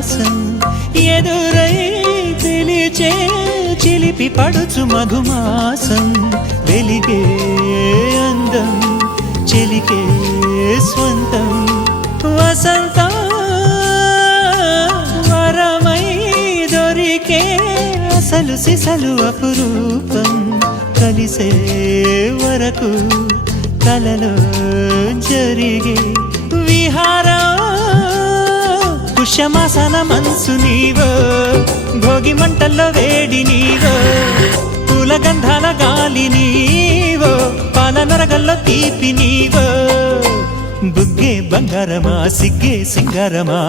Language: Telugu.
విలాసం ఎదురై పిలిచే చిలిపి పడుచు మధుమాసం వెలిగే అందం చెలికే స్వంతం వసంతం వరమై దొరికే అసలు సిసలు అపురూపం కలిసే వరకు కలలో జరిగే విహారం పుష్యమాసన మనసు నీవో భోగి మంటల్లో వేడి నీవో పూల గంధాల గాలి నీవో పాల నరగల్లో తీపి నీవో బుగ్గే బంగారమా సిగ్గే సింగారమా